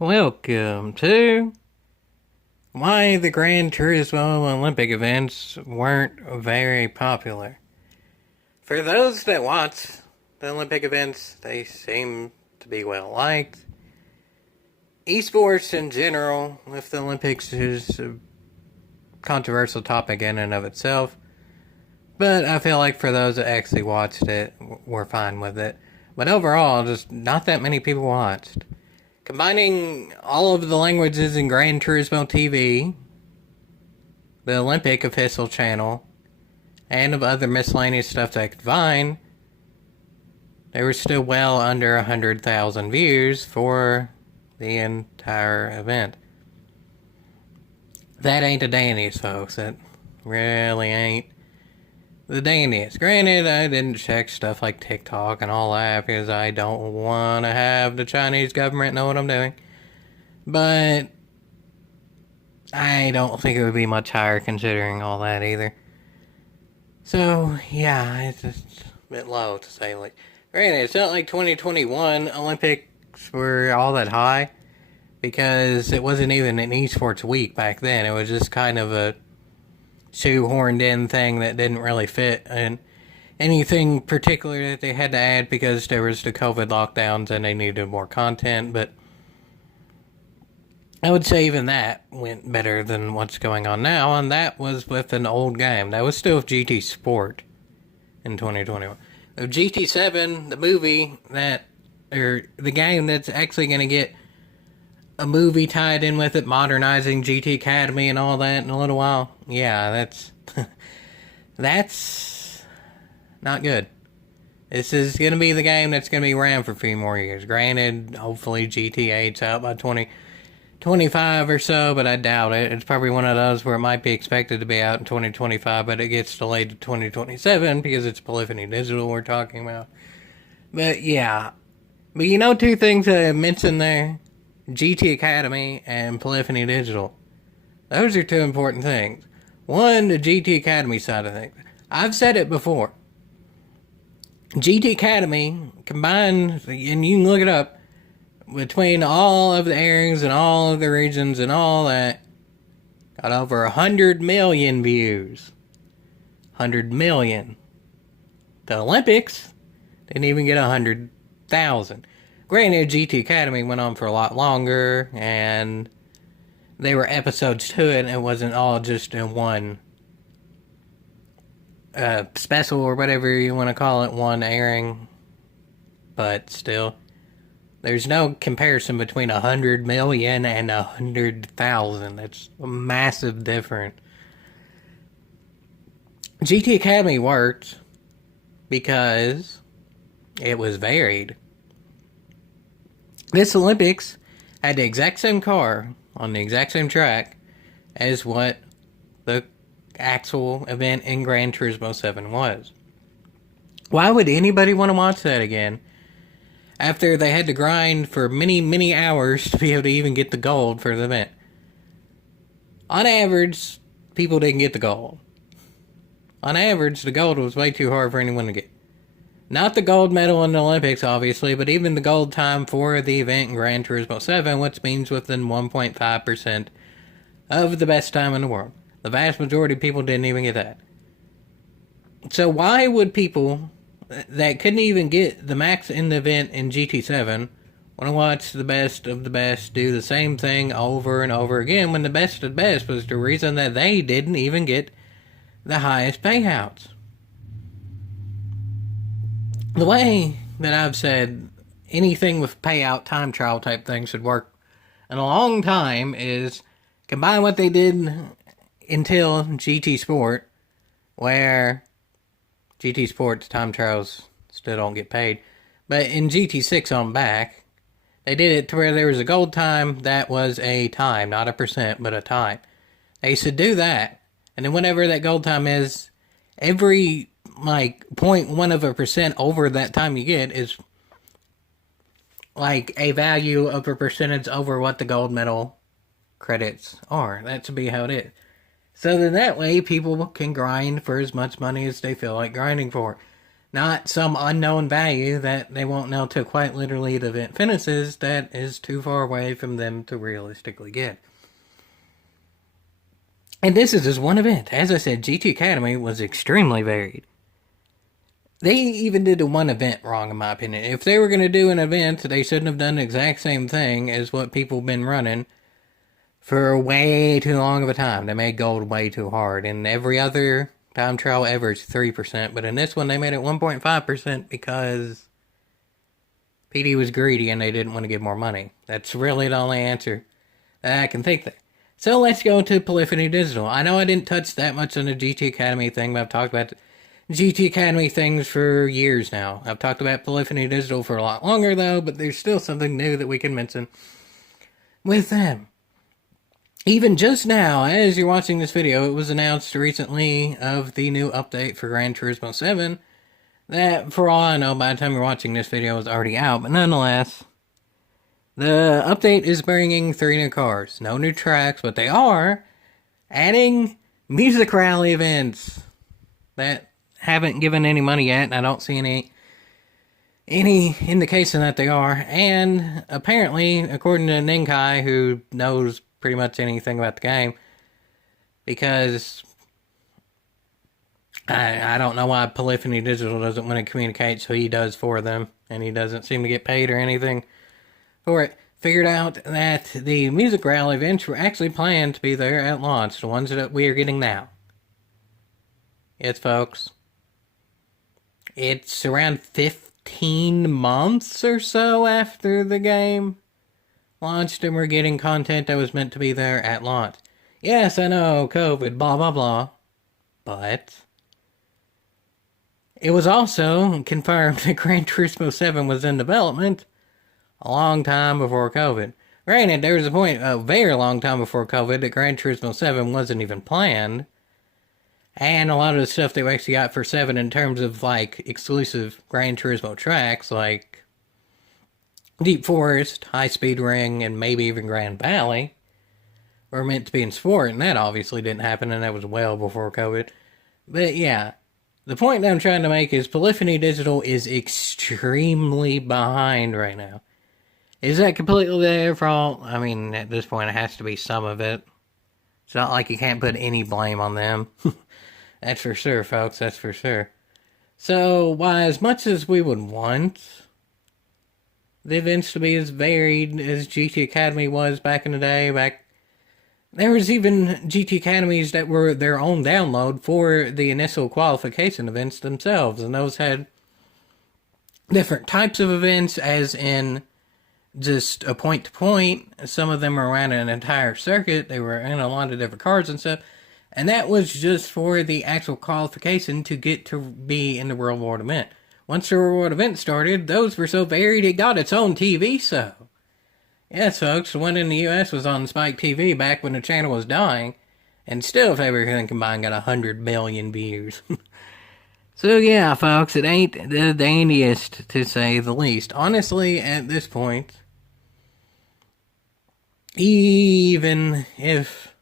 Welcome to why the Gran Turismo Olympic events weren't very popular. For those that watch the Olympic events, they seem to be well liked. Esports in general, with the Olympics, is a controversial topic in and of itself. But I feel like for those that actually watched it, were fine with it. But overall, just not that many people watched. Combining all of the languages in Gran Turismo TV, the Olympic official channel, and of other miscellaneous stuff that I could find, there were still well under 100,000 views for the entire event. That ain't the dandiest, folks. That really ain't the dandiest. Granted, I didn't check stuff like TikTok and all that because I don't want to have the Chinese government know what I'm doing. But I don't think it would be much higher considering all that either. So, yeah, it's just a bit low to say. Like, granted, it's not like 2021 Olympics were all that high because it wasn't even an esports week back then. It was just kind of a shoehorned in thing that didn't really fit and anything particular that they had to add because there was the COVID lockdowns and they needed more content. But I would say even that went better than what's going on now, and that was with an old game. That was still GT Sport in 2021. GT7, the movie or the game that's actually going to get a movie tied in with it, modernizing GT Academy and all that in a little while. Yeah, that's not good. This is going to be the game that's going to be around for a few more years. Granted, hopefully GTA8's out by 2025 or so, but I doubt it. It's probably one of those where it might be expected to be out in 2025, but it gets delayed to 2027 because it's Polyphony Digital we're talking about. But yeah. But you know two things that I mentioned there? GT Academy and Polyphony Digital. Those are two important things. One, the GT Academy side of things. I've said it before. GT Academy combined, and you can look it up, between all of the airings and all of the regions and all that, got over 100 million views. 100 million. The Olympics didn't even get 100,000. Granted, GT Academy went on for a lot longer, and there were episodes to it, and it wasn't all just in one special or whatever you want to call it, one airing. But still, there's no comparison between 100 million and 100,000. That's a massive difference. GT Academy worked because it was varied. This Olympics had the exact same car on the exact same track as what the actual event in Gran Turismo 7 was. Why would anybody want to watch that again after they had to grind for many, many hours to be able to even get the gold for the event? On average, people didn't get the gold. On average, the gold was way too hard for anyone to get. Not the gold medal in the Olympics, obviously, but even the gold time for the event in Gran Turismo 7, which means within 1.5% of the best time in the world. The vast majority of people didn't even get that. So why would people that couldn't even get the max in the event in GT7 want to watch the best of the best do the same thing over and over again when the best of the best was the reason that they didn't even get the highest payouts? The way that I've said anything with payout time trial type thing should work in a long time is combine what they did until GT Sport, where GT Sport's time trials still don't get paid, but in GT6 on back, they did it to where there was a gold time that was a time, not a percent, but a time. They should do that, and then whatever that gold time is, every 0.1% over that time you get is like a value of a percentage over what the gold medal credits are. That should be how it is. So then that way people can grind for as much money as they feel like grinding for. Not some unknown value that they won't know till quite literally the event finishes that is too far away from them to realistically get. And this is just one event. As I said, GT Academy was extremely varied. They even did the one event wrong, in my opinion. If they were going to do an event, they shouldn't have done the exact same thing as what people have been running for way too long of a time. They made gold way too hard. And every other time trial ever is 3%. But in this one, they made it 1.5% because PD was greedy and they didn't want to give more money. That's really the only answer that I can think there. So let's go to Polyphony Digital. I know I didn't touch that much on the GT Academy thing, but I've talked about GT Academy things for years now. I've talked about Polyphony Digital for a lot longer, though, but there's still something new that we can mention with them. Even just now, as you're watching this video, it was announced recently of the new update for Gran Turismo 7 that, for all I know, by the time you're watching this video, is already out, but nonetheless, the update is bringing 3 new cars. No new tracks, but they are adding music rally events that haven't given any money yet, and I don't see any indication that they are. And apparently, according to Ninkai, who knows pretty much anything about the game, because I don't know why Polyphony Digital doesn't want to communicate, so he does for them, and he doesn't seem to get paid or anything for it, figured out that the music rally events were actually planned to be there at launch, the ones that we are getting now. Yes, folks. It's around 15 months or so after the game launched, and we're getting content that was meant to be there at launch. Yes, I know, COVID, blah, blah, blah. But it was also confirmed that Gran Turismo 7 was in development a long time before COVID. Granted, there was a point, a very long time before COVID, that Gran Turismo 7 wasn't even planned. And a lot of the stuff they actually got for 7 in terms of, like, exclusive Gran Turismo tracks, like Deep Forest, High Speed Ring, and maybe even Grand Valley, were meant to be in sport, and that obviously didn't happen, and that was well before COVID. But yeah, the point that I'm trying to make is Polyphony Digital is extremely behind right now. Is that completely their fault? I mean, at this point, it has to be some of it. It's not like you can't put any blame on them. That's for sure, folks. That's for sure. So, why, as much as we would want the events to be as varied as GT Academy was back in the day, there was even GT Academies that were their own download for the initial qualification events themselves, and those had different types of events, as in just a point-to-point. Some of them were around an entire circuit. They were in a lot of different cars and stuff. And that was just for the actual qualification to get to be in the World War event. Once the World War event started, those were so varied it got its own TV show. Yes, folks, the one in the US was on Spike TV back when the channel was dying. And still, if everything combined, got 100 million views. So yeah, folks, it ain't the dandiest, to say the least. Honestly, at this point, even if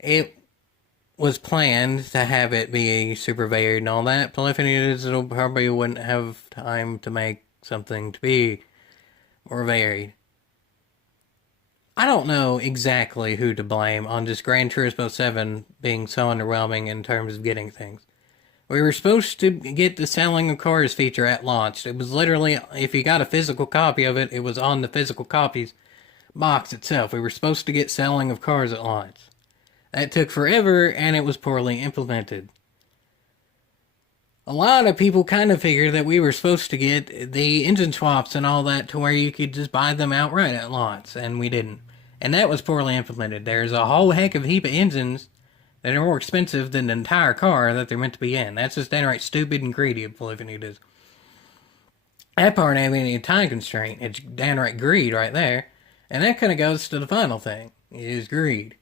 it was planned to have it be super varied and all that, Polyphony Digital probably wouldn't have time to make something to be more varied. I don't know exactly who to blame on just Gran Turismo 7 being so underwhelming in terms of getting things. We were supposed to get the selling of cars feature at launch. It was literally, if you got a physical copy of it, it was on the physical copies box itself. We were supposed to get selling of cars at launch. That took forever, and it was poorly implemented. A lot of people kind of figured that we were supposed to get the engine swaps and all that to where you could just buy them outright at launch, and we didn't. And that was poorly implemented. There's a whole heck of a heap of engines that are more expensive than the entire car that they're meant to be in. That's just downright stupid and greedy of Polyphony Digital. That part ain't any time constraint. It's downright greed right there. And that kind of goes to the final thing, is greed.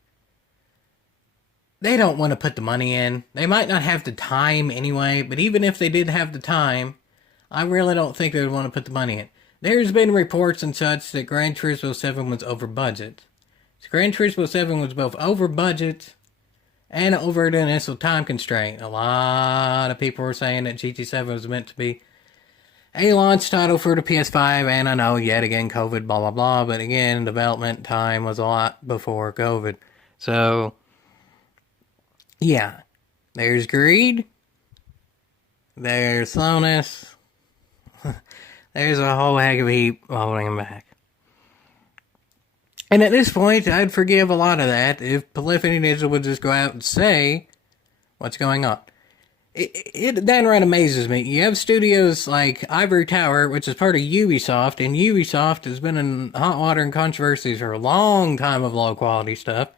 They don't want to put the money in. They might not have the time anyway, but even if they did have the time, I really don't think they would want to put the money in. There's been reports and such that Gran Turismo 7 was over budget. So Gran Turismo 7 was both over budget And over the initial time constraint. A lot of people were saying that GT7 was meant to be a launch title for the PS5, and I know, yet again, COVID, blah, blah, blah, but again, development time was a lot before COVID. So, yeah, there's greed, there's slowness, there's a whole heck of a heap holding him back. And at this point, I'd forgive a lot of that if Polyphony Digital would just go out and say what's going on. It downright amazes me. You have studios like Ivory Tower, which is part of Ubisoft, and Ubisoft has been in hot water and controversies for a long time of low quality stuff.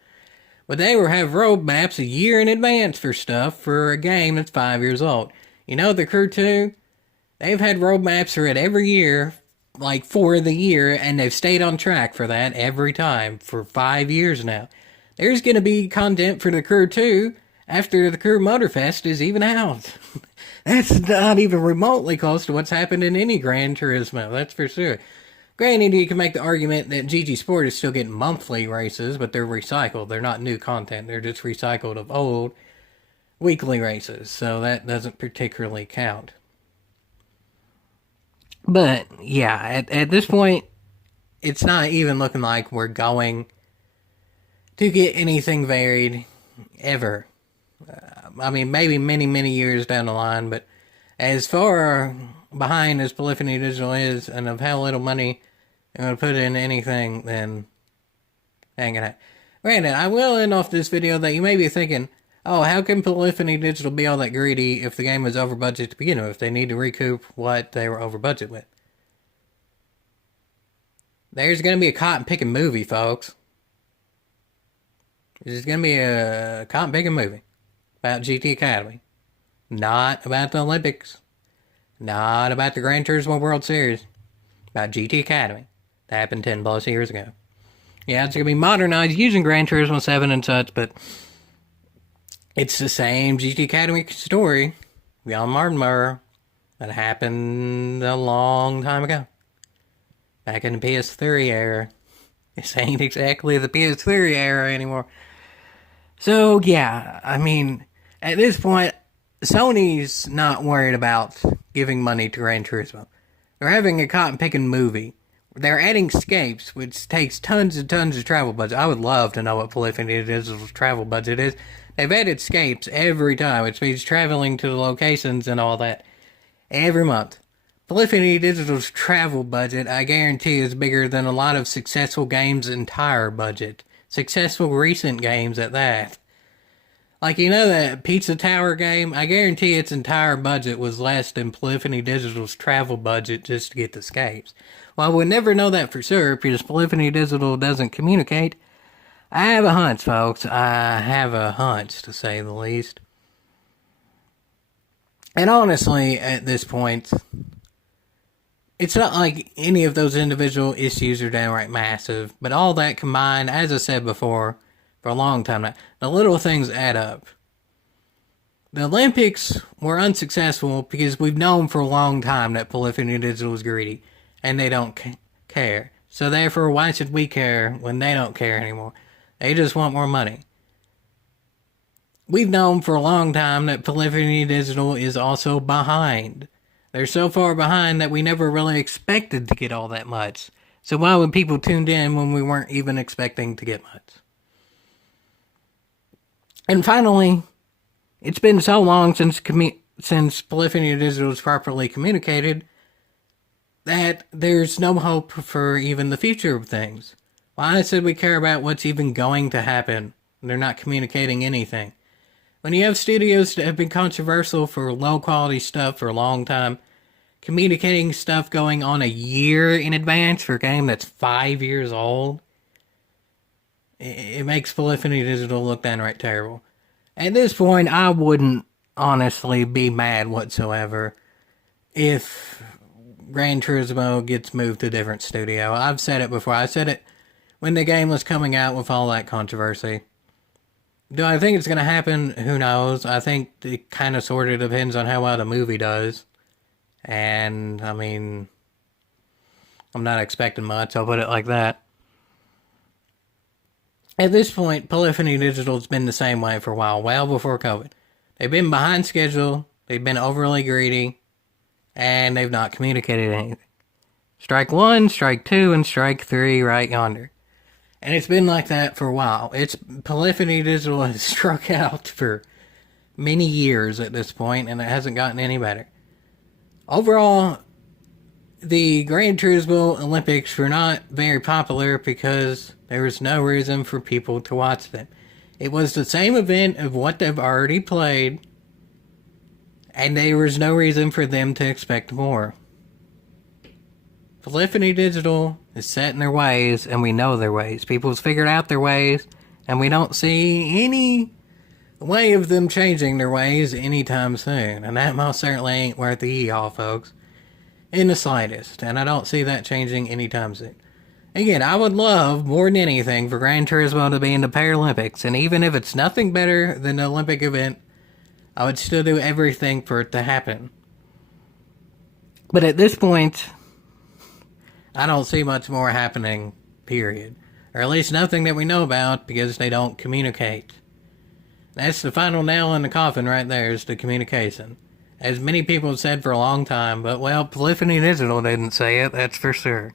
But they have roadmaps a year in advance for stuff for a game that's 5 years old. You know, The Crew 2, they've had roadmaps for it every year, like for the year, and they've stayed on track for that every time for 5 years now. There's going to be content for The Crew 2 after the Crew Motorfest is even out. That's not even remotely close to what's happened in any Gran Turismo, that's for sure. Granted, you can make the argument that GT Sport is still getting monthly races, but they're recycled. They're not new content. They're just recycled of old weekly races, so that doesn't particularly count. But, yeah, at this point, it's not even looking like we're going to get anything varied ever. I mean, maybe many, many years down the line, but as far behind as Polyphony Digital is, and of how little money they're going to put in anything, then ain't gonna happen. Granted, I will end off this video that you may be thinking, oh, how can Polyphony Digital be all that greedy if the game was over budget to begin with, if they need to recoup what they were over budget with? There's going to be a cotton-picking movie, folks. There's going to be a cotton-picking movie about GT Academy. Not about the Olympics. Not about the Gran Turismo World Series. About GT Academy. That happened 10 plus years ago. Yeah, it's going to be modernized using Gran Turismo 7 and such, but it's the same GT Academy story beyond Martinborough that happened a long time ago. Back in the PS3 era. This ain't exactly the PS3 era anymore. So, yeah, I mean, at this point, Sony's not worried about giving money to Gran Turismo. They're having a cotton-picking movie. They're adding scapes, which takes tons and tons of travel budget. I would love to know what Polyphony Digital's travel budget is. They've added scapes every time, which means traveling to the locations and all that every month. Polyphony Digital's travel budget, I guarantee, is bigger than a lot of successful games' entire budget. Successful recent games at that. Like, you know that Pizza Tower game? I guarantee its entire budget was less than Polyphony Digital's travel budget just to get the scapes. While we'll never know that for sure because Polyphony Digital doesn't communicate, I have a hunch, folks. I have a hunch, to say the least. And honestly, at this point, it's not like any of those individual issues are downright massive, but all that combined, as I said before, for a long time now, the little things add up. The Olympics were unsuccessful because we've known for a long time that Polyphony Digital is greedy, and they don't care. So therefore, why should we care when they don't care anymore? They just want more money. We've known for a long time that Polyphony Digital is also behind. They're so far behind that we never really expected to get all that much. So why would people tune in when we weren't even expecting to get much? And finally, it's been so long since Polyphony Digital is properly communicated that there's no hope for even the future of things. Why should we care about what's even going to happen? They're not communicating anything. When you have studios that have been controversial for low-quality stuff for a long time, communicating stuff going on a year in advance for a game that's 5 years old, it makes Polyphony Digital look downright terrible. At this point, I wouldn't honestly be mad whatsoever if Gran Turismo gets moved to a different studio. I've said it before. I said it when the game was coming out with all that controversy. Do I think it's going to happen? Who knows? I think it kind of sort of depends on how well the movie does. And, I mean, I'm not expecting much, I'll put it like that. At this point, Polyphony Digital's been the same way for a while, well before COVID. They've been behind schedule, they've been overly greedy, and they've not communicated anything. Strike 1, strike 2, and strike 3 right yonder. And it's been like that for a while. Polyphony Digital has struck out for many years at this point, and it hasn't gotten any better. Overall, the Gran Turismo Olympics were not very popular because there was no reason for people to watch them. It was the same event of what they've already played, and there was no reason for them to expect more. Polyphony Digital is set in their ways, and we know their ways. People's figured out their ways, and we don't see any way of them changing their ways anytime soon. And that most certainly ain't worth the y'all, folks. In the slightest. And I don't see that changing anytime soon. Again, I would love, more than anything, for Gran Turismo to be in the Paralympics. And even if it's nothing better than the Olympic event, I would still do everything for it to happen. But at this point, I don't see much more happening, period. Or at least nothing that we know about, because they don't communicate. That's the final nail in the coffin right there, is the communication. As many people have said for a long time, but well, Polyphony Digital didn't say it, that's for sure.